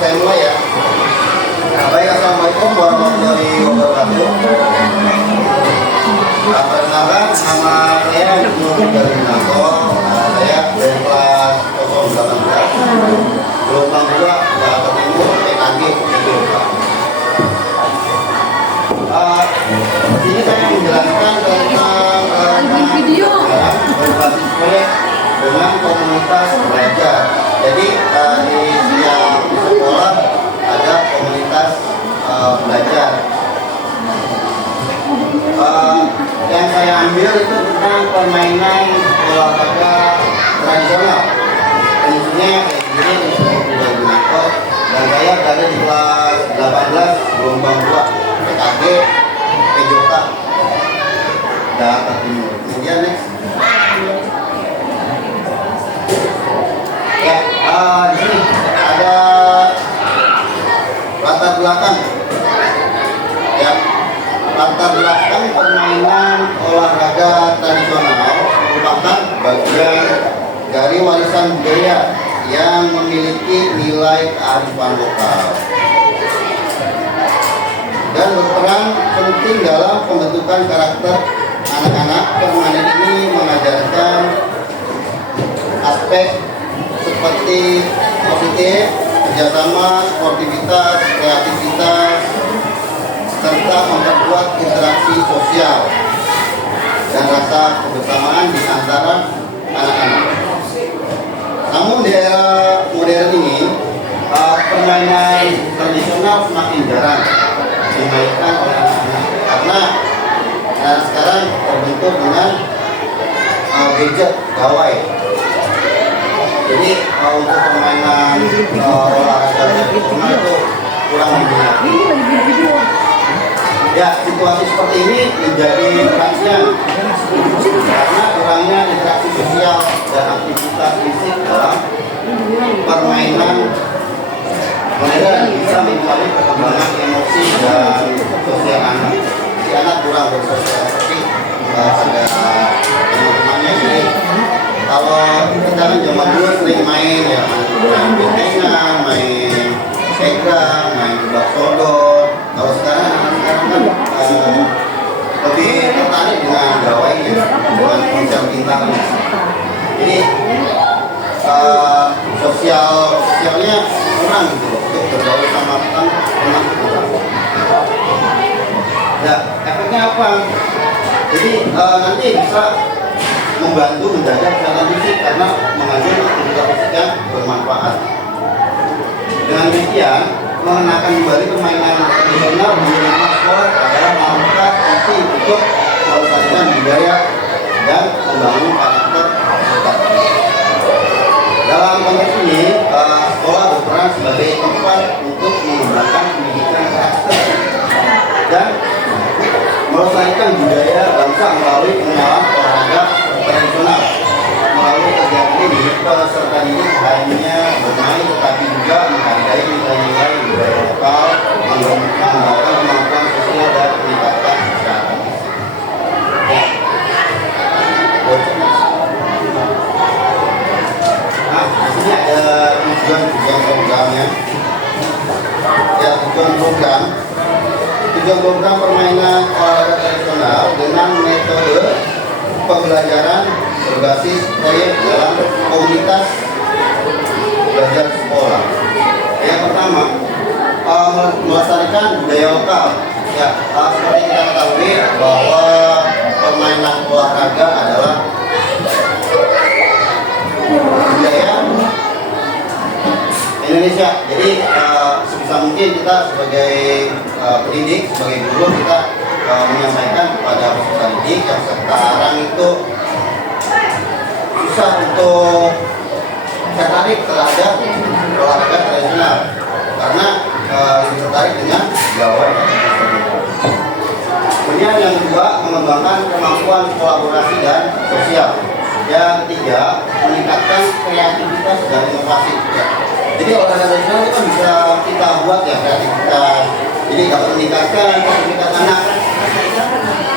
saya mulai ya. Baik, assalamualaikum warahmatullahi wabarakatuh. Perkenalkan, nama saya Nur Garinanto. Saya dari kelas 018 gelombang 2 Jakarta Timur PKG Jakarta. Ini saya menjelaskan tentang berbasis proyek dengan komunitas belajar. Jadi di setiap sekolah ada komunitas belajar. Yang saya ambil itu tentang permainan olahraga tradisional. Tentunya kayak gini sudah digunakan, dan saya berada di kelas 18 gelombang 2 PKG Jakarta Jakarta Timur. Kemudian next. Ya, di sini ada latar belakang. Ya, latar belakang permainan olahraga tradisional merupakan bagian dari warisan budaya yang memiliki nilai kearifan lokal dan berperan penting dalam pembentukan karakter anak-anak. Permainan ini mengajarkan aspek seperti positif, kerjasama, sportivitas, kreativitas, serta memperkuat interaksi sosial dan rasa kebersamaan di antara anak-anak. Namun di era modern ini, permainan tradisional semakin jarang dimainkan oleh anak-anak karena sekarang terbentuk dengan gadget gawai. Jadi untuk permainan olahraga tradisional itu kurang diminati. Ya, situasi seperti ini menjadi perhatian karena kurangnya interaksi sosial dan aktivitas fisik dalam permainan modern bisa mengalami perkembangan emosi dan sosial anak. Si anak kurang bersosialisasi pada teman-temannya. Jadi kalau kita kan zaman dulu sering main ya, main bentengan, main egrang, main tebak sodor. Kalau sekarang kan lebih tertarik dengan gawainya, dengan konsep bintang. Jadi sosialnya kurang gitu loh, untuk bergaul sama teman kurang. Ya, efeknya apa? Jadi nanti bisa membantu menjaga kesehatan fisik karena menghasilkan aktivitas fisik yang bermanfaat. Dengan demikian, mengenakan kembali permainan tradisional di lingkungan sekolah adalah langkah penting untuk melestarikan budaya dan membangun karakter peserta. Dalam konteks ini, sekolah berperan sebagai tempat untuk mengembangkan pendidikan karakter dan melestarikan budaya bangsa melalui pengenalan olahraga tradisional. Melalui kegiatan ini, peserta didik hanya bermain tetapi juga menghargai nilai-nilai budaya lokal, mengembangkan kemampuan sosial dan meningkatkan kesehatan fisik. Nah, di sini ada tujuan programnya. Ya, tujuan program permainan olahraga tradisional dengan metode pembelajaran berbasis proyek dalam komunitas belajar sekolah. Yang pertama, melestarikan budaya lokal. Ya, seperti kita ketahui bahwa permainan olahraga adalah budaya Indonesia. Jadi sebisa mungkin kita sebagai pendidik, sebagai guru, kita menyampaikan kepada peserta didik yang sekarang itu susah untuk tertarik terhadap olahraga tradisional karena tertarik dengan gawai. Kemudian yang kedua, mengembangkan kemampuan kolaborasi dan sosial. Yang ketiga, meningkatkan kreativitas dan inovasi. Jadi olahraga tradisional itu kan bisa kita buat ya, kreativitas. Jadi dapat meningkatkan kreativitas anak.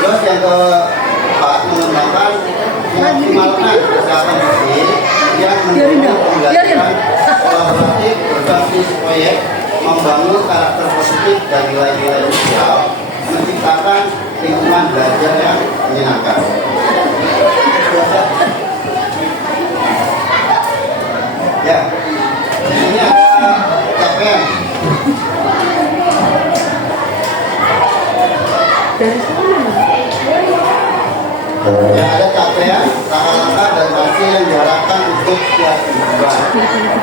Terus yang keempat, mengembangkan mengoptimalkan kesehatan fisik yang mendukung pembelajaran kolaboratif berbasis jenis proyek membangun karakter positif dan nilai-nilai sosial, menciptakan lingkungan belajar yang menyenangkan. Ya, ini ada capaian. Ya, ada capaian, langkah-langkah dan hasil yang diharapkan untuk setiap individual.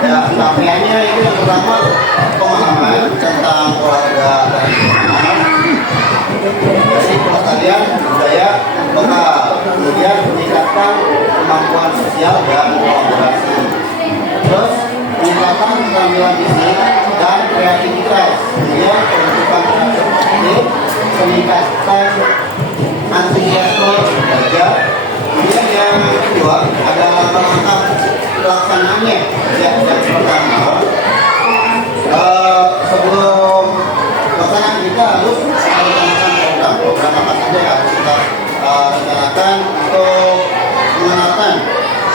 Ya, capaiannya itu yang pertama pemahaman tentang olahraga tradisional, jadi pelestarian budaya lokal, kemudian meningkatkan kemampuan sosial dan kolaborasi, terus peningkatan keterampilan fisik dan kreativitas, kemudian pembentukan karakter positif, peningkatan antusiasme belajar. Kemudian yang kedua ada langkah-langkah pelaksanaannya. Yang pertama, sebelum pelaksanaan kita harus melaksanakan program apa saja yang harus kita rencanakan untuk mengenalkan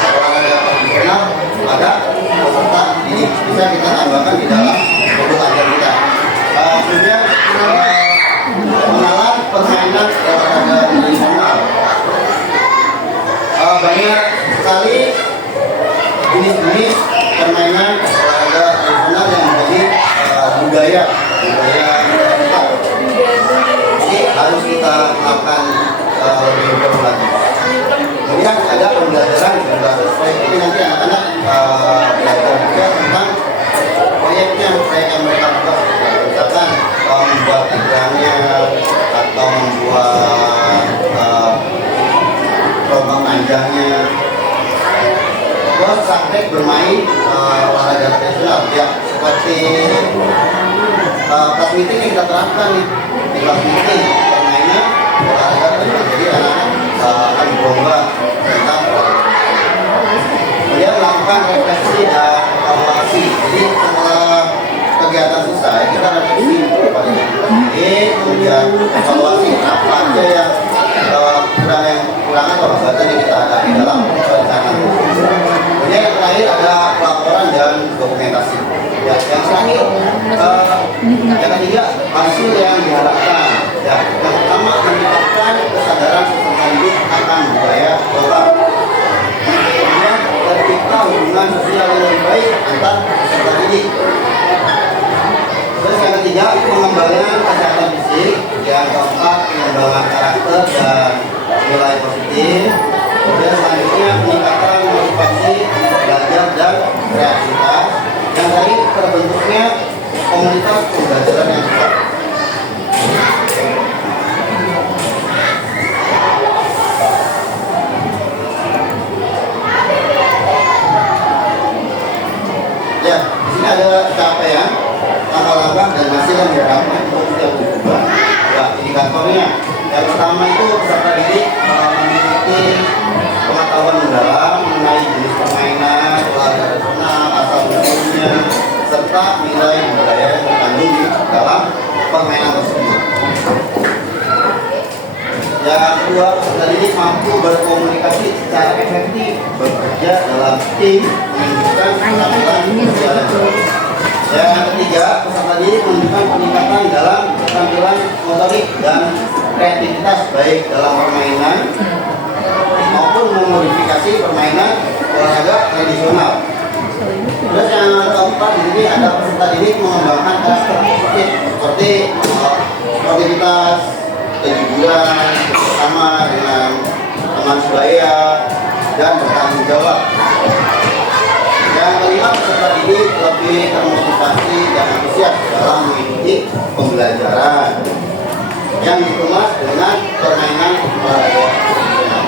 olahraga tradisional pada peserta ini, bisa kita tambahkan di dalam modul ajar kita. Kemudian pengenalan permainan olahraga tradisional. Banyak sekali jenis-jenis permainan olahraga tradisional yang menjadi budaya kita. Jadi harus kita lakukan lebih jauh lagi. Kemudian ada pembelajaran berbasis proyek. Ini nanti anak-anak belajar juga tentang proyeknya yang mereka buat. Misalkan membuat diagramnya atau membuat lomba panjangnya. Terus praktek bermain olahraga tradisional ya, seperti kelas meeting yang kita terapkan nih di kelas meeting permainan olahraga tradisional. Jadi anak-anak adu domba tentang olahraga. Kemudian melakukan refleksi dan evaluasi. Jadi setelah kegiatan selesai kita refleksi kemudian evaluasi apa aja yang kurang atau hambatan yang kita hadapi dalam rencana. Kemudian yang terakhir ada pelaporan dan dokumentasi. Ya, yang terakhir yang ketiga hasil yang diharapkan. Ya, yang pertama meningkatkan kesadaran peserta didik akan budaya lokal. Kemudian tercipta hubungan sosial yang lebih baik antar peserta didik. Terus yang ketiga, pengembangan kesehatan fisik. Yang keempat, pengembangan karakter dan nilai positif. Kemudian selanjutnya peningkatan motivasi belajar dan kreativitas. Yang terakhir, terbentuknya komunitas pembelajaran yang kuat. Ya, di sini ada capaian, langkah-langkah dan hasil yang diharapkan untuk setiap tujuan. Ya, indikatornya. Yang pertama itu peserta didik memiliki pengetahuan mendalam mengenai jenis permainan, olahraga tradisional, asal usulnya, serta nilai budaya yang terkandung di dalam permainan tersebut. Yang kedua, peserta didik mampu berkomunikasi secara efektif, bekerja dalam tim, menunjukkan keterampilan sosial. Yang ketiga, peserta didik menunjukkan peningkatan dalam keterampilan motorik dan kreativitas baik dalam permainan maupun memodifikasi permainan olahraga tradisional. Terus yang keempat, di sini ada peserta didik mengembangkan karakter positif seperti sportivitas, kejujuran, bersama dengan teman sebaya, dan bertanggung jawab. Yang kelima, peserta didik lebih termotivasi dan antusias dalam mengikuti pembelajaran yang dikemas dengan permainan olahraga tradisional.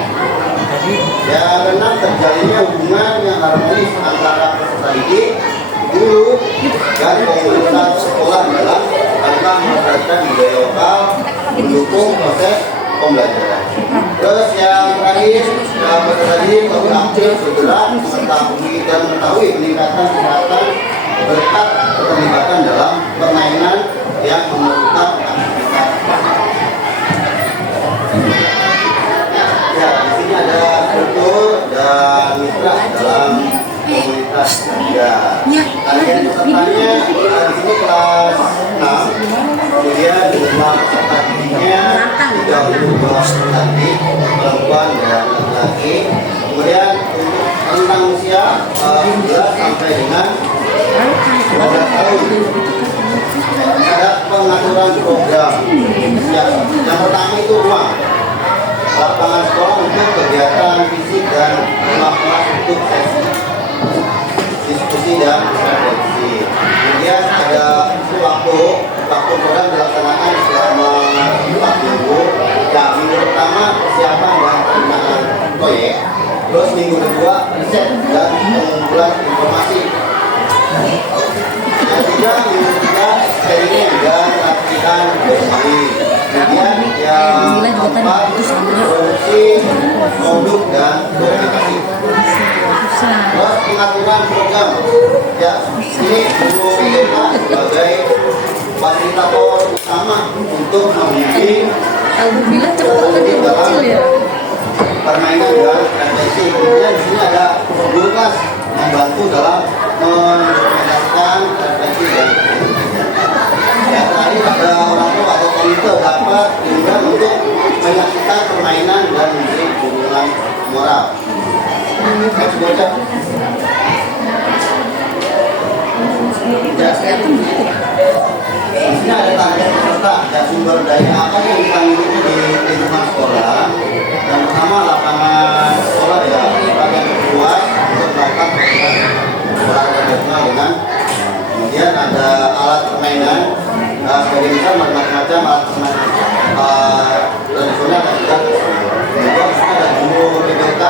Yang keenam, terjalinnya hubungan yang harmonis antara peserta didik, guru, dan komunitas sekolah dalam rangka melestarikan budaya lokal, mendukung proses pembelajaran. Terus yang terakhir, peserta didik lebih aktif bergerak, mengetahui peningkatan kesehatan berkat keterlibatan dalam permainan yang memerlukan aktivitas. Ya, di sini ada kultur dan mitra dalam komunitas. Ya, target pesertanya ya untuk nanti perempuan dan laki-laki. Kemudian untuk rentang usia 11 sampai dengan 12 tahun. Ada pengaturan program. Ya, yang pertama itu ruang lapangan sekolah untuk kegiatan fisik dan rumah kelas untuk sesi diskusi dan refleksi. Kemudian ada waktu program dilaksanakan selama 4 minggu. Ya, minggu pertama persiapan dan penggunaan proyek. Terus minggu kedua riset dan pengumpulan informasi. Yang ketiga, minggu ketiga eksperimen dan latihan bermain. Kemudian yang keempat produksi produk dan dokumentasi. Terus pengaturan program. Ya, ini Guru PDK sebagai fasilitator utama untuk membimbing dalam permainan dan refleksi. Kemudian di sini ada guru kelas membantu dalam mendokumentasikan refleksi dan ya, tadi ada orang tua atau komite dapat diundang untuk menyaksikan permainan dan memberi dukungan moral. Next bocah. Ya, ini ada tanda peserta dan sumber daya apa yang kita miliki di lingkungan sekolah. Yang pertama lapangan sekolah ya, bagian luas untuk melakukan olahraga nasional dengan. Kemudian ada alat permainan, sebagai misal macam-macam alat permainan tradisional dan juga. Kemudian ada guru PDK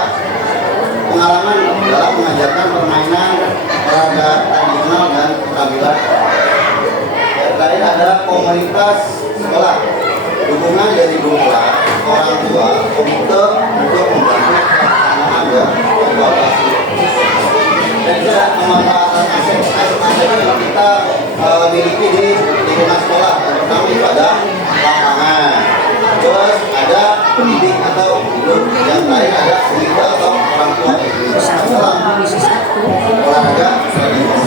pengalaman dalam mengajarkan permainan olahraga tradisional dan keterampilan. Yang terakhir ada komunitas sekolah, dukungan dari guru kelas, orang tua, komite untuk membantu pelaksanaan dan evaluasi. Dan juga pemanfaatan aset-aset yang kita miliki di lingkungan sekolah. Yang pertama itu ada lapangan, terus ada pendidik atau guru, yang lain ada komite atau orang tua dalam olahraga tradisional.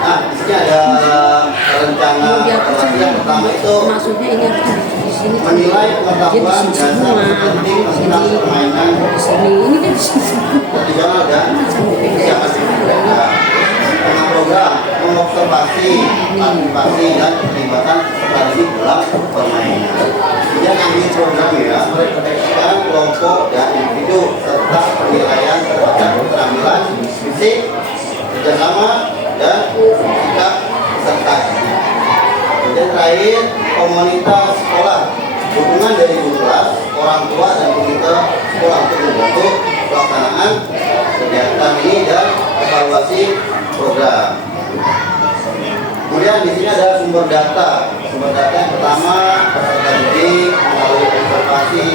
Nah, di sini ada rencana yang pertama itu menilai pengetahuan dasar penting tentang permainan tradisional dan siapa-siapa mereka. Dengan program mengobservasi, partisipasi dan keterlibatan peserta didik dalam permainan. Kemudian ambil program ya, merefleksikan kelompok dan individu serta penilaian terhadap keterampilan fisik, kerjasama dan sikap peserta. Kemudian terakhir komunitas sekolah, dukungan dari guru kelas, orang tua dan komite sekolah untuk membantu pelaksanaan kegiatan ini dan evaluasi program. Kemudian di sini ada sumber data. Sumber data yang pertama peserta didik melalui observasi,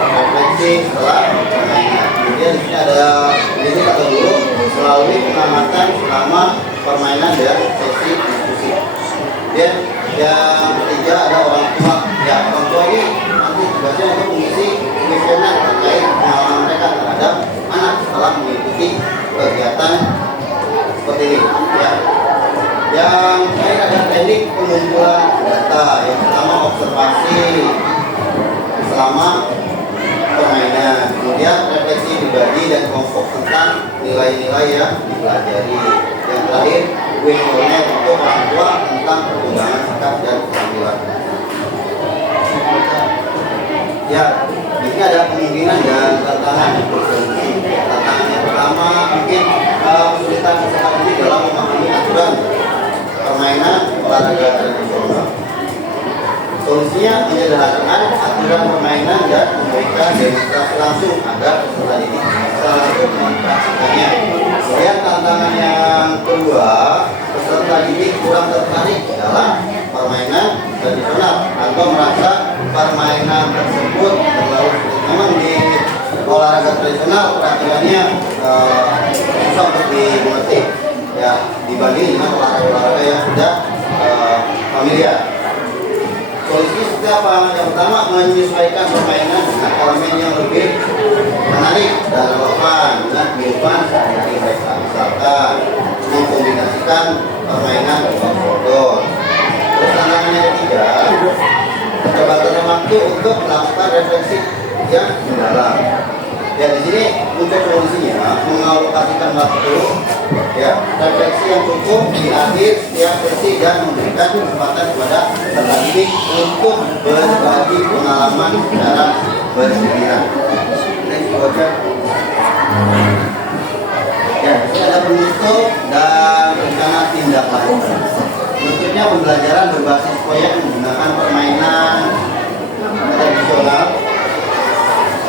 refleksi setelah permainan. Kemudian di sini ada pendidik atau guru melalui pengamatan selama permainan dan sesi diskusi. Kemudian yang ketiga ada orang tua. Ya, orang tua ini nanti tugasnya untuk mengisi kuesioner terkait pengalaman mereka terhadap anak setelah mengikuti kegiatan seperti ini. Ya. Yang terakhir ada teknik pengumpulan data. Yang pertama observasi selama permainan. Kemudian refleksi pribadi dan kelompok tentang nilai-nilai yang dipelajari. Yang terakhir kuesioner untuk orang tua tentang perkembangan sikap dan keterampilan. Ya, di sini ada kemungkinan dan tantangan. Tantangan yang pertama mungkin kesulitan peserta didik dalam memahami aturan permainan olahraga tradisional. Solusinya menyederhanakan aturan permainan dan memberikan demonstrasi langsung agar peserta didik bisa mempraktikkannya. Kemudian tantangan yang kedua, peserta didik kurang tertarik dalam permainan tradisional atau merasa permainan tersebut terlalu memang di olahraga tradisional peraturannya susah untuk dimengerti ya dibanding dengan olahraga yang sudah familiar. Solusi seperti apa? Yang pertama menyesuaikan permainan dengan elemen yang lebih menarik dan relevan dengan kehidupan sehari-hari mereka. Misalkan mengkombinasikan permainan refleksi yang mendalam. Ya di sini untuk solusinya mengalokasikan waktu ya refleksi yang cukup di akhir setiap sesi dan memberikan kesempatan kepada peserta didik untuk berbagi pengalaman secara bergiliran. Ya, ini ada penutup dan rencana tindak lanjut. Bentuknya pembelajaran berbasis proyek menggunakan permainan tradisional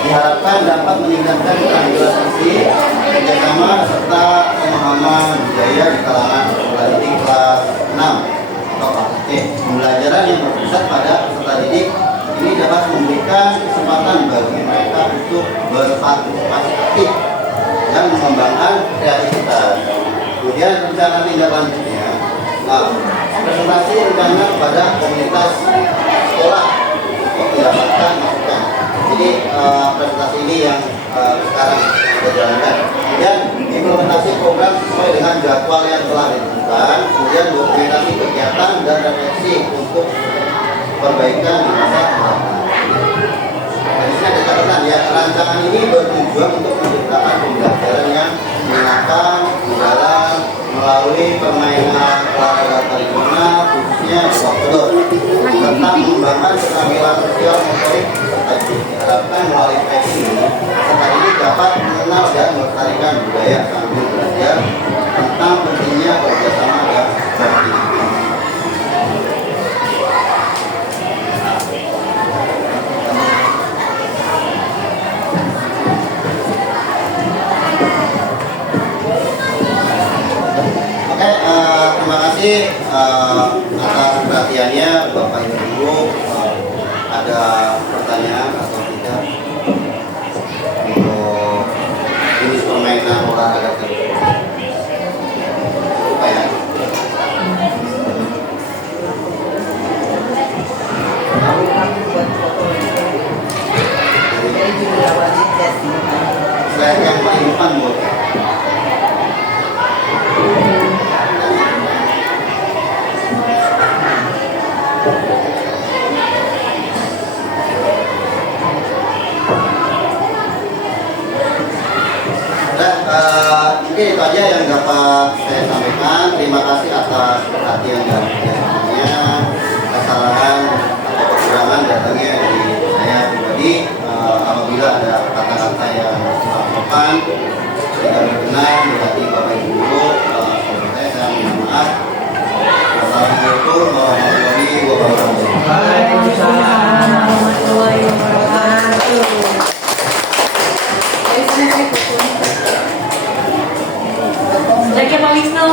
diharapkan dapat meningkatkan keterampilan siswi, kerjasama serta pemahaman budaya di kalangan peserta didik kelas 6 atau kelas C. Pembelajaran yang berpusat pada peserta didik ini dapat memberikan kesempatan bagi mereka untuk berpartisipasi aktif dan mengembangkan kreativitas. Kemudian rencana tindak lanjutnya, presentasi rencana kepada komunitas sekolah untuk mendapatkan masukan. Jadi presentasi ini yang sekarang kita jalankan. Kemudian implementasi program sesuai dengan jadwal yang telah ditentukan. Kemudian dokumentasi kegiatan dan refleksi untuk perbaikan di masa depan. Di sini ada catatan ya, rancangan ini bertujuan untuk menciptakan pembelajaran yang menyenangkan, mendalam melalui permainan olahraga tradisional khususnya outdoor serta mengembangkan keterampilan sosial motorik serta diharapkan melalui sesi ini peserta ini dapat mengenal dan melestarikan budaya sambil belajar tentang pentingnya kerjasama dan berpartisipasi. Terima kasih atas perhatiannya Bapak Ibu. Ada pertanyaan atau tidak untuk jenis permainan olahraga tradisional? Apa ya? Saya yang paling depan Bu. Mungkin itu aja yang dapat saya sampaikan. Terima kasih atas perhatian dan kerjasamanya. Kesalahan atau kekurangan datangnya dari saya pribadi. Apabila ada kata-kata yang salah sopan tidak berkenan di hati Bapak Ibu guru, saya minta maaf. Wassalamualaikum warahmatullahi wabarakatuh. Waalaikumsalam warahmatullahi wabarakatuh. Lagi Pak Wisnu.